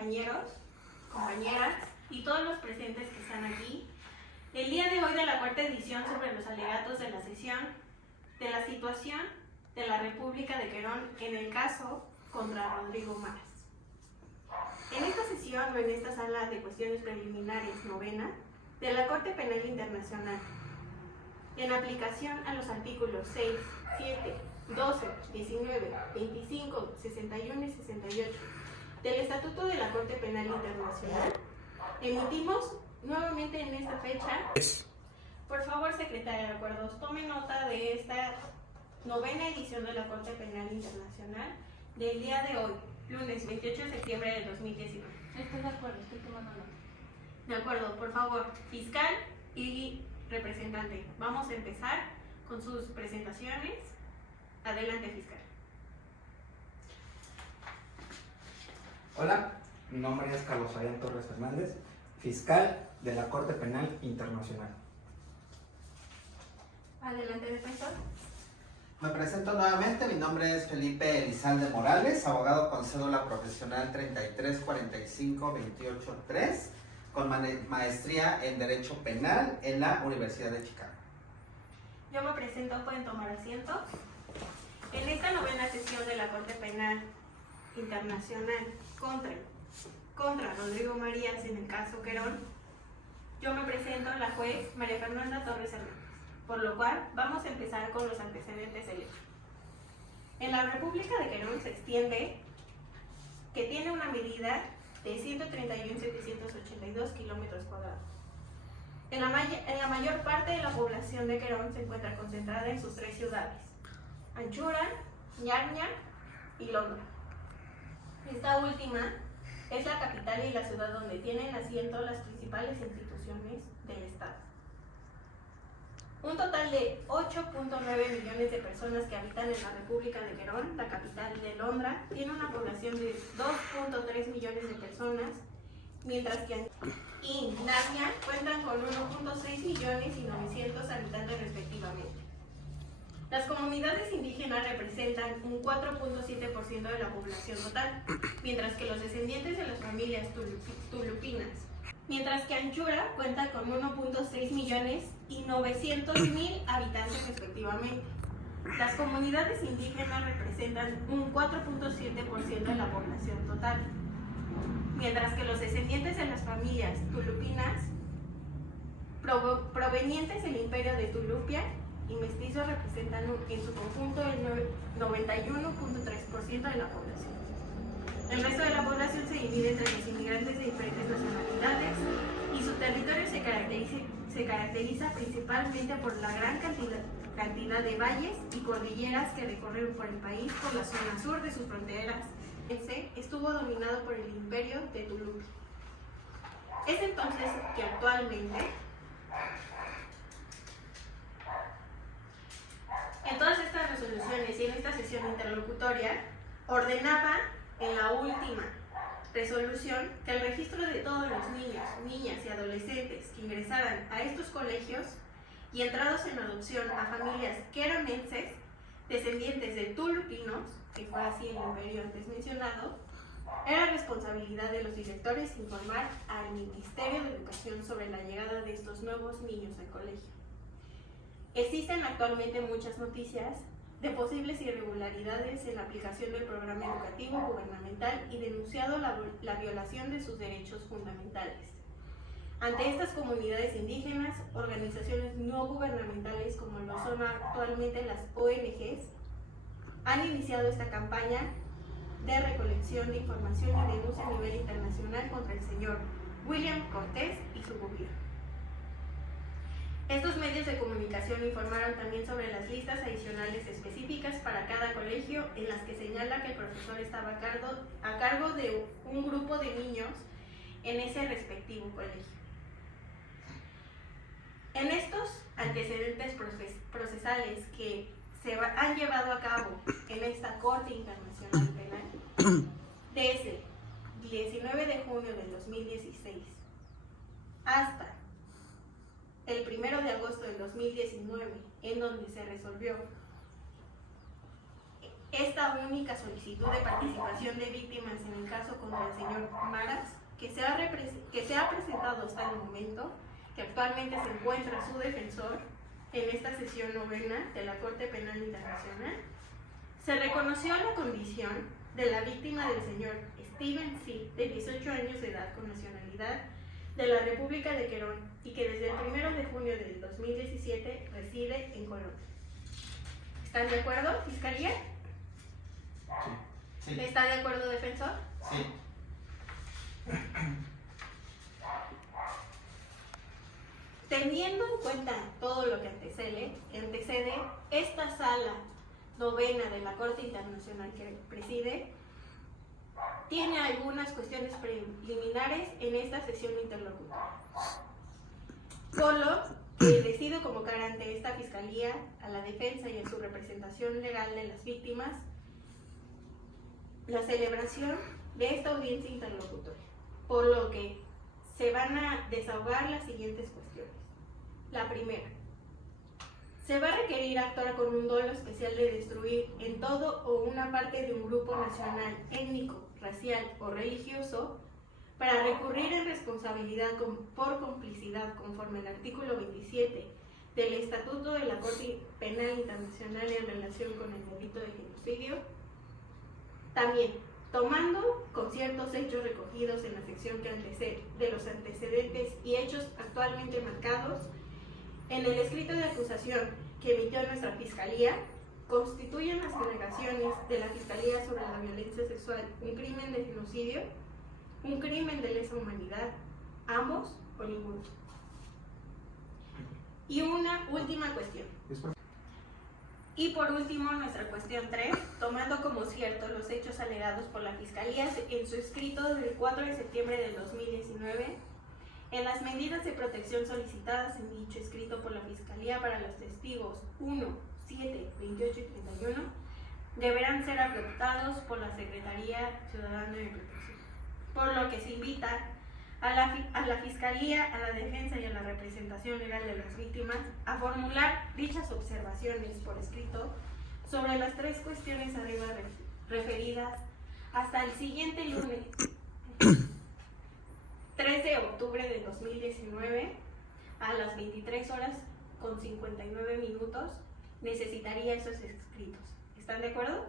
compañeros, compañeras y todos los presentes que están aquí. El día de hoy de la cuarta edición sobre los alegatos de la sesión de la situación de la República de Querón en el caso contra Rodrigo Maras. En esta sesión o en esta sala de cuestiones preliminares novena de la Corte Penal Internacional, en aplicación a los artículos 6, 7, 12, 19, 25, 61 y 68 del Estatuto de la Corte Penal Internacional, emitimos nuevamente en esta fecha. Por favor, secretaria de acuerdos, tome nota de esta novena edición de la Corte Penal Internacional del día de hoy, lunes 28 de septiembre de 2019. Estoy de acuerdo, estoy tomando nota. De acuerdo, por favor, fiscal y representante, vamos a empezar con sus presentaciones. Adelante, fiscal. Hola, mi nombre es Carlos Fabián Torres Fernández, fiscal de la Corte Penal Internacional. Adelante, defensor. Me presento nuevamente, mi nombre es Felipe Elizalde Morales, abogado con cédula profesional 3345283, con maestría en Derecho Penal en la Universidad de Chicago. Yo me presento, pueden tomar asiento. En esta novena sesión de la Corte Penal Internacional contra Rodrigo Marías en el caso Querón, yo me presento la juez María Fernanda Torres Hernández, por lo cual vamos a empezar con los antecedentes del hecho. En la República de Querón se extiende que tiene una medida de 131.782 kilómetros cuadrados. En la mayor parte de la población de Querón se encuentra concentrada en sus tres ciudades: Anchura, Ñarña y Londra. Esta última es la capital y la ciudad donde tienen asiento las principales instituciones del Estado. Un total de 8.9 millones de personas que habitan en la República de Querón, la capital de Londra, tiene una población de 2.3 millones de personas, mientras que y Narnia cuentan con 1.6 millones y 900 habitantes respectivamente. Las comunidades indígenas representan un 4.7% de la población total, mientras que los descendientes de las familias tulupinas. Mientras que Anchura cuenta con 1.6 millones y 900.000 habitantes respectivamente. Las comunidades indígenas representan un 4.7% de la población total, mientras que los descendientes de las familias tulupinas provenientes del imperio de Tulupia y mestizos representan en su conjunto el 91.3% de la población. El resto de la población se divide entre los inmigrantes de diferentes nacionalidades y su territorio se caracteriza principalmente por la gran cantidad de valles y cordilleras que recorren por el país por la zona sur de sus fronteras. Estuvo dominado por el imperio de Tulupia. Es entonces que actualmente, en todas estas resoluciones y en esta sesión interlocutoria, ordenaba en la última resolución que el registro de todos los niños, niñas y adolescentes que ingresaran a estos colegios y entrados en adopción a familias queronenses, descendientes de tulupinos, que fue así el imperio antes mencionado, era responsabilidad de los directores informar al Ministerio de Educación sobre la llegada de estos nuevos niños al colegio. Existen actualmente muchas noticias de posibles irregularidades en la aplicación del programa educativo gubernamental y denunciado la violación de sus derechos fundamentales. Ante estas comunidades indígenas, organizaciones no gubernamentales como lo son actualmente las ONGs, han iniciado esta campaña de recolección de información y denuncia a nivel internacional contra el señor William Cortés y su gobierno. Estos medios de comunicación informaron también sobre las listas adicionales específicas para cada colegio en las que señala que el profesor estaba a cargo de un grupo de niños en ese respectivo colegio. En estos antecedentes procesales que se han llevado a cabo en esta Corte Internacional Penal, desde 19 de junio del 2016 hasta el 1 de agosto del 2019, en donde se resolvió esta única solicitud de participación de víctimas en el caso contra el señor Maras, que se ha presentado hasta el momento, que actualmente se encuentra su defensor en esta sesión novena de la Corte Penal Internacional, se reconoció la condición de la víctima del señor Steven C., de 18 años de edad, con nacionalidad de la República de Querón, y que desde el 1 de junio del 2017 reside en Colombia. ¿Están de acuerdo, Fiscalía? Sí. ¿Está de acuerdo, defensor? Sí. Teniendo en cuenta todo lo que antecede, esta sala novena de la Corte Internacional que preside tiene algunas cuestiones preliminares en esta sesión interlocutoria. Por lo que decido convocar ante esta Fiscalía a la defensa y a su representación legal de las víctimas la celebración de esta audiencia interlocutoria, por lo que se van a desahogar las siguientes cuestiones. La primera, se va a requerir actuar con un dolo especial de destruir en todo o una parte de un grupo nacional, étnico, racial o religioso para recurrir en responsabilidad por complicidad conforme al artículo 27 del Estatuto de la Corte Penal Internacional en relación con el delito de genocidio. También, tomando conciertos hechos recogidos en la sección que antecede de los antecedentes y hechos actualmente marcados en el escrito de acusación que emitió nuestra Fiscalía, constituyen las alegaciones de la Fiscalía sobre la violencia sexual un crimen de genocidio, un crimen de lesa humanidad, ambos o ninguno. Y una última cuestión. Y por último, nuestra cuestión 3, tomando como cierto los hechos alegados por la Fiscalía en su escrito del 4 de septiembre del 2019, en las medidas de protección solicitadas en dicho escrito por la Fiscalía para los testigos 1, 7, 28 y 31, deberán ser adoptados por la Secretaría Ciudadana de Protección. Por lo que se invita a la Fiscalía, a la defensa y a la representación legal de las víctimas a formular dichas observaciones por escrito sobre las 3 cuestiones arriba referidas hasta el siguiente lunes 3 de octubre de 2019 a las 23 horas con 59 minutos. Necesitaría esos escritos. ¿Están de acuerdo?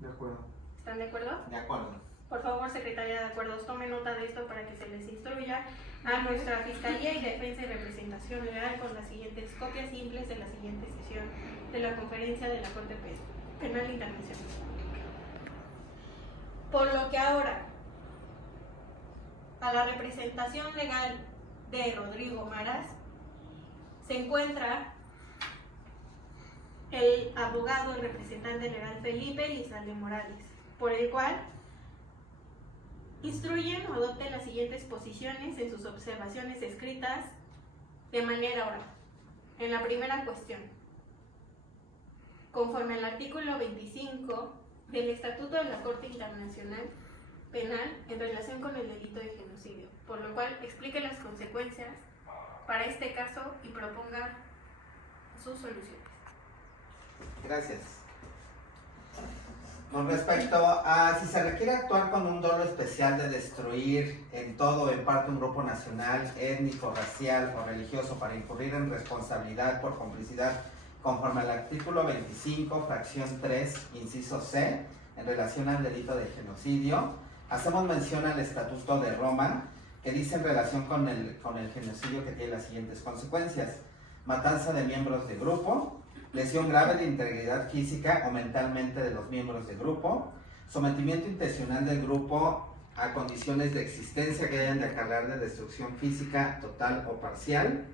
De acuerdo. ¿Están de acuerdo? De acuerdo. Por favor, Secretaría de Acuerdos, tome nota de esto para que se les instruya a nuestra Fiscalía y Defensa y Representación Legal con las siguientes copias simples de la siguiente sesión de la conferencia de la Corte Penal Internacional. Por lo que ahora, a la representación legal de Rodrigo Maras se encuentra el abogado, el representante legal Felipe Elizalde Morales, por el cual instruyen o adopten las siguientes posiciones en sus observaciones escritas de manera oral. En la primera cuestión, conforme al artículo 25 del Estatuto de la Corte Internacional Penal en relación con el delito de genocidio, por lo cual explique las consecuencias para este caso y proponga sus soluciones. Gracias. Con respecto a si se requiere actuar con un dolo especial de destruir en todo o en parte un grupo nacional, étnico, racial o religioso para incurrir en responsabilidad por complicidad conforme al artículo 25, fracción 3, inciso C, en relación al delito de genocidio, hacemos mención al Estatuto de Roma, que dice en relación con el genocidio que tiene las siguientes consecuencias: matanza de miembros de grupo, lesión grave de integridad física o mentalmente de los miembros del grupo, sometimiento intencional del grupo a condiciones de existencia que hayan de acarrear de destrucción física total o parcial,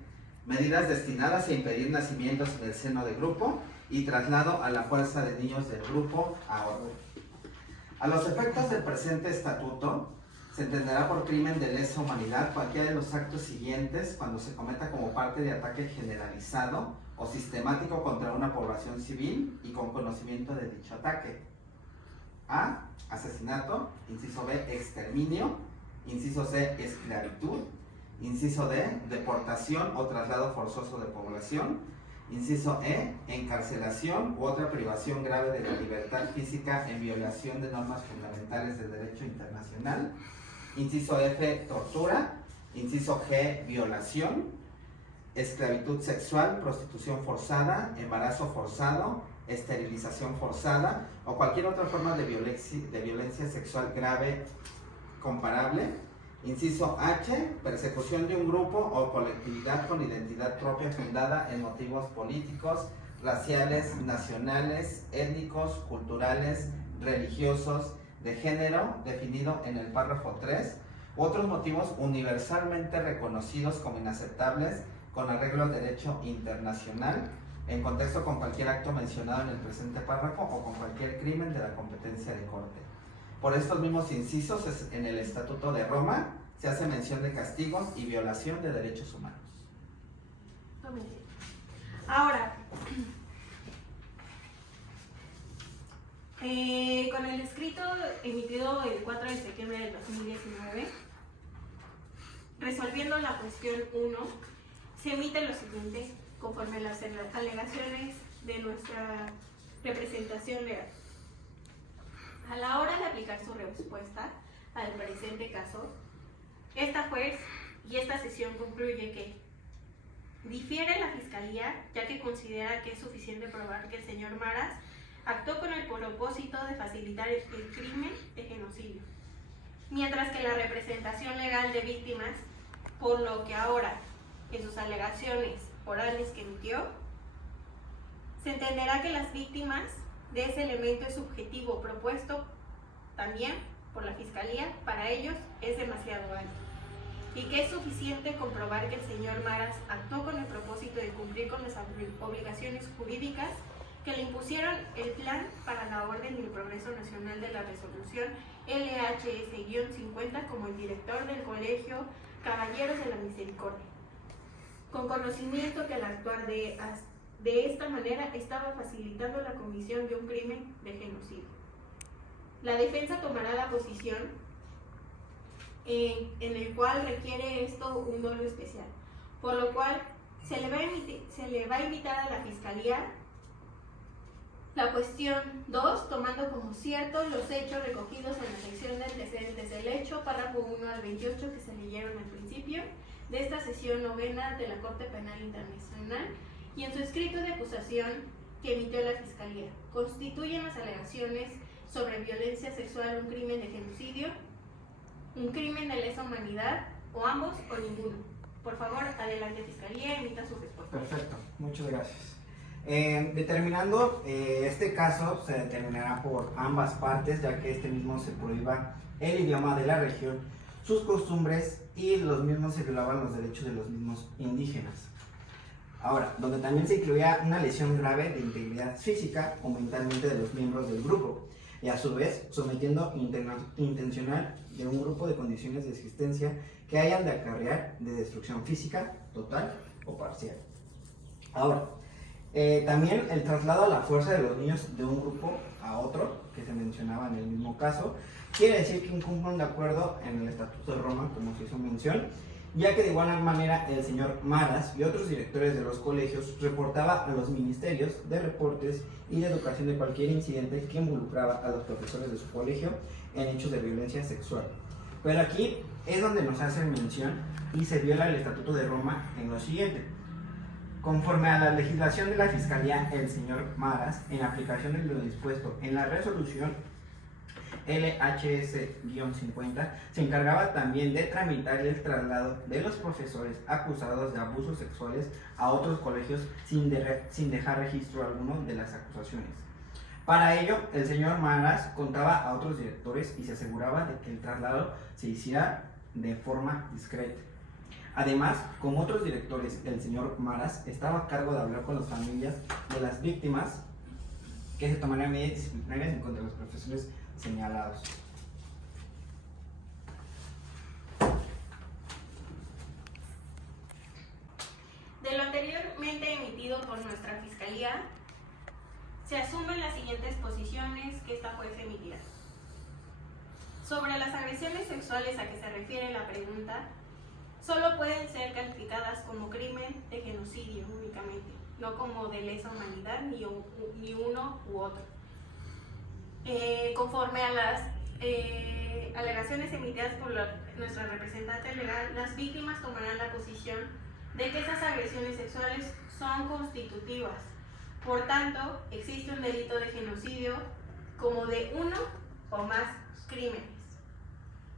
medidas destinadas a impedir nacimientos en el seno del grupo y traslado a la fuerza de niños del grupo a otro. A los efectos del presente estatuto, se entenderá por crimen de lesa humanidad cualquiera de los actos siguientes cuando se cometa como parte de ataque generalizado o sistemático contra una población civil y con conocimiento de dicho ataque. A. Asesinato. Inciso B. Exterminio. Inciso C. Esclavitud. Inciso D. Deportación o traslado forzoso de población. Inciso E, encarcelación u otra privación grave de la libertad física en violación de normas fundamentales del derecho internacional. Inciso F, tortura. Inciso G, violación, esclavitud sexual, prostitución forzada, embarazo forzado, esterilización forzada o cualquier otra forma de violencia sexual grave comparable. Inciso H, persecución de un grupo o colectividad con identidad propia fundada en motivos políticos, raciales, nacionales, étnicos, culturales, religiosos, de género, definido en el párrafo 3, u otros motivos universalmente reconocidos como inaceptables con arreglo al derecho internacional, en contexto con cualquier acto mencionado en el presente párrafo o con cualquier crimen de la competencia de corte. Por estos mismos incisos, en el Estatuto de Roma se hace mención de castigos y violación de derechos humanos. Ahora, con el escrito emitido el 4 de septiembre del 2019, resolviendo la cuestión 1, se emite lo siguiente conforme a las alegaciones de nuestra representación legal. A la hora de aplicar su respuesta al presente caso, esta juez y esta sesión concluye que difiere la Fiscalía, ya que considera que es suficiente probar que el señor Maras actuó con el propósito de facilitar el crimen de genocidio, mientras que la representación legal de víctimas, por lo que ahora, en sus alegaciones orales que emitió, se entenderá que las víctimas de ese elemento es subjetivo propuesto también por la Fiscalía, para ellos es demasiado alto, y que es suficiente comprobar que el señor Maras actuó con el propósito de cumplir con las obligaciones jurídicas que le impusieron el plan para la orden y el progreso nacional de la resolución LHS-50 como el director del Colegio Caballeros de la Misericordia, con conocimiento que al actuar de esta manera estaba facilitando la comisión de un crimen de genocidio. La defensa tomará la posición en el cual requiere esto un dolo especial, por lo cual se le va a invitar a la Fiscalía la cuestión 2, tomando como ciertos los hechos recogidos en la sección de antecedentes del hecho, párrafo 1 al 28 que se leyeron al principio de esta sesión novena de la Corte Penal Internacional, y en su escrito de acusación que emitió la Fiscalía. Constituyen las alegaciones sobre violencia sexual un crimen de genocidio, un crimen de lesa humanidad, o ambos o ninguno. Por favor, adelante Fiscalía, emita su respuesta. Perfecto, muchas gracias. Determinando este caso, se determinará por ambas partes, ya que este mismo se prohíba el idioma de la región, sus costumbres, y los mismos se violaban los derechos de los mismos indígenas. Ahora, donde también se incluía una lesión grave de integridad física o mentalmente de los miembros del grupo, y a su vez sometiendo intencional de un grupo de condiciones de existencia que hayan de acarrear de destrucción física, total o parcial. Ahora, también el traslado a la fuerza de los niños de un grupo a otro, que se mencionaba en el mismo caso, quiere decir que incumplen de acuerdo en el Estatuto de Roma, como se hizo mención, ya que de igual manera el señor Maras y otros directores de los colegios reportaba a los ministerios de reportes y de educación de cualquier incidente que involucraba a los profesores de su colegio en hechos de violencia sexual. Pero aquí es donde nos hacen mención y se viola el Estatuto de Roma en lo siguiente. Conforme a la legislación de la Fiscalía, el señor Maras, en aplicación de lo dispuesto en la resolución LHS-50, se encargaba también de tramitar el traslado de los profesores acusados de abusos sexuales a otros colegios sin dejar registro alguno de las acusaciones. Para ello, el señor Maras contaba a otros directores y se aseguraba de que el traslado se hiciera de forma discreta. Además, como otros directores, el señor Maras estaba a cargo de hablar con las familias de las víctimas, que se tomarían medidas disciplinarias en contra de los profesores señalados. De lo anteriormente emitido por nuestra Fiscalía, se asumen las siguientes posiciones que esta juez emitirá. Sobre las agresiones sexuales a que se refiere la pregunta, solo pueden ser calificadas como crimen de genocidio únicamente, no como de lesa humanidad ni uno u otro. Conforme a las alegaciones emitidas por nuestra representante legal, las víctimas tomarán la posición de que esas agresiones sexuales son constitutivas. Por tanto, existe un delito de genocidio como de uno o más crímenes.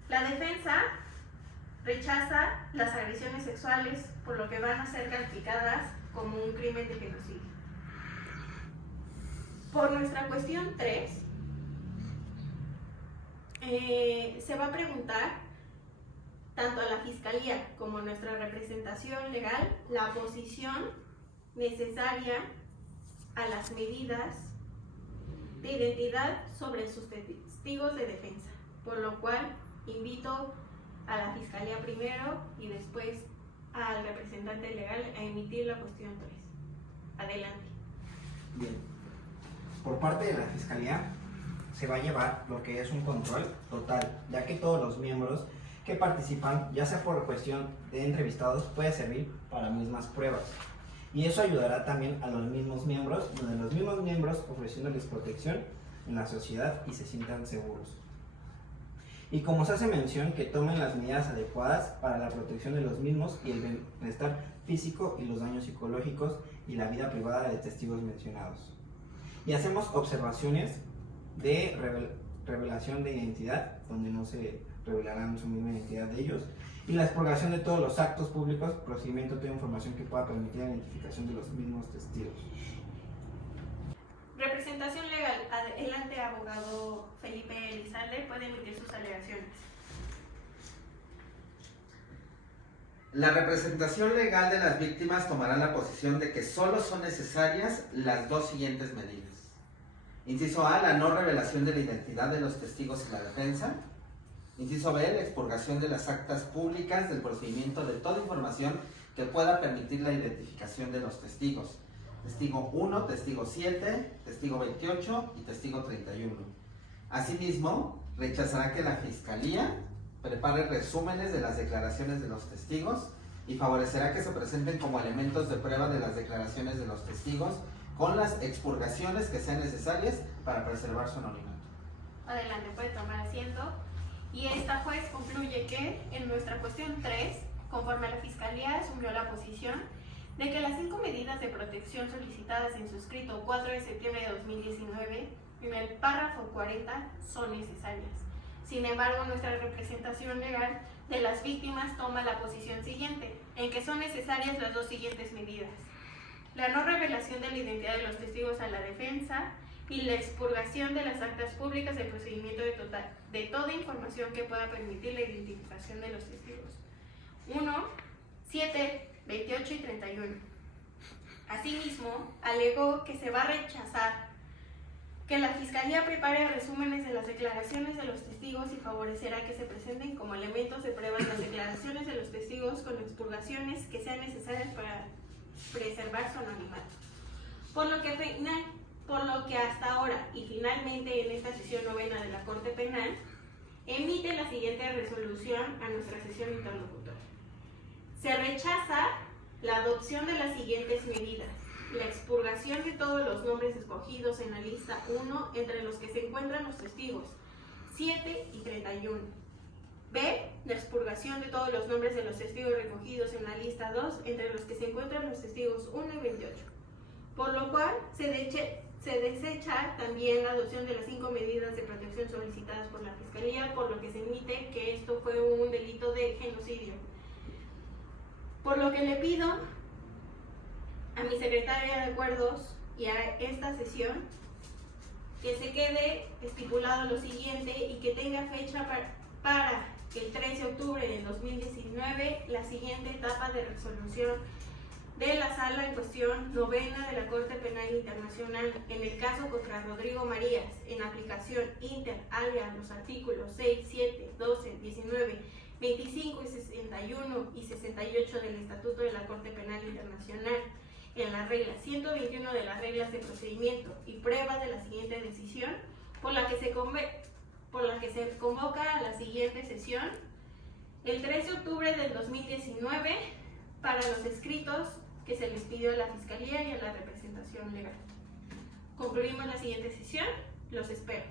La defensa rechaza las agresiones sexuales, por lo que van a ser calificadas como un crimen de genocidio. Por nuestra cuestión 3, se va a preguntar tanto a la Fiscalía como a nuestra representación legal la posición necesaria a las medidas de identidad sobre sus testigos de defensa, por lo cual invito a la Fiscalía primero y después al representante legal a emitir la cuestión 3. Adelante. Bien. Por parte de la Fiscalía se va a llevar lo que es un control total, ya que todos los miembros que participan, ya sea por cuestión de entrevistados, puede servir para mismas pruebas. Y eso ayudará también a los mismos miembros, donde los mismos miembros ofreciéndoles protección en la sociedad y se sientan seguros. Y como se hace mención, que tomen las medidas adecuadas para la protección de los mismos y el bienestar físico y los daños psicológicos y la vida privada de testigos mencionados. Y hacemos observaciones de revelación de identidad, donde no se revelarán su misma identidad de ellos, y la expurgación de todos los actos públicos, procedimiento de información que pueda permitir la identificación de los mismos testigos. Representación legal. Adelante, abogado Felipe Elizalde, puede emitir sus alegaciones. La representación legal de las víctimas tomará la posición de que solo son necesarias las dos siguientes medidas. Inciso A, la no revelación de la identidad de los testigos en la defensa. Inciso B, la expurgación de las actas públicas del procedimiento de toda información que pueda permitir la identificación de los testigos. Testigo 1, testigo 7, testigo 28 y testigo 31. Asimismo, rechazará que la Fiscalía prepare resúmenes de las declaraciones de los testigos y favorecerá que se presenten como elementos de prueba de las declaraciones de los testigos con las expurgaciones que sean necesarias para preservar su anonimato. Adelante, puede tomar asiento. Y esta juez concluye que en nuestra cuestión 3, conforme a la Fiscalía asumió la posición de que las 5 medidas de protección solicitadas en su escrito 4 de septiembre de 2019 en el párrafo 40 son necesarias. Sin embargo, nuestra representación legal de las víctimas toma la posición siguiente, en que son necesarias las dos siguientes medidas: la no revelación de la identidad de los testigos a la defensa y la expurgación de las actas públicas del procedimiento de toda información que pueda permitir la identificación de los testigos. 1, 7, 28 y 31. Asimismo, alegó que se va a rechazar que la Fiscalía prepare resúmenes de las declaraciones de los testigos y favorecerá que se presenten como elementos de prueba las declaraciones de los testigos con expurgaciones que sean necesarias para preservar su anonimato. Por lo que hasta ahora y finalmente en esta sesión novena de la Corte Penal emite la siguiente resolución a nuestra sesión interlocutora. Se rechaza la adopción de las siguientes medidas: la expurgación de todos los nombres escogidos en la lista 1, entre los que se encuentran los testigos 7 y 31. B. La expurgación de todos los nombres de los testigos recogidos en la lista 2, entre los que se encuentran los testigos 1 y 28. Por lo cual se desecha también la adopción de las 5 medidas de protección solicitadas por la Fiscalía, por lo que se emite que esto fue un delito de genocidio. Por lo que le pido a mi secretaria de acuerdos y a esta sesión que se quede estipulado lo siguiente y que tenga fecha para el 13 de octubre del 2019 la siguiente etapa de resolución de la sala en cuestión novena de la Corte Penal Internacional en el caso contra Rodrigo Marías, en aplicación inter alia los artículos 6, 7, 12, 19, 25 y 61 y 68 del Estatuto de la Corte Penal Internacional, en la regla 121 de las reglas de procedimiento y prueba de la siguiente decisión, por la que se convoca a la siguiente sesión el 3 de octubre del 2019 para los escritos que se les pidió a la Fiscalía y a la representación legal. Concluimos la siguiente sesión. Los espero.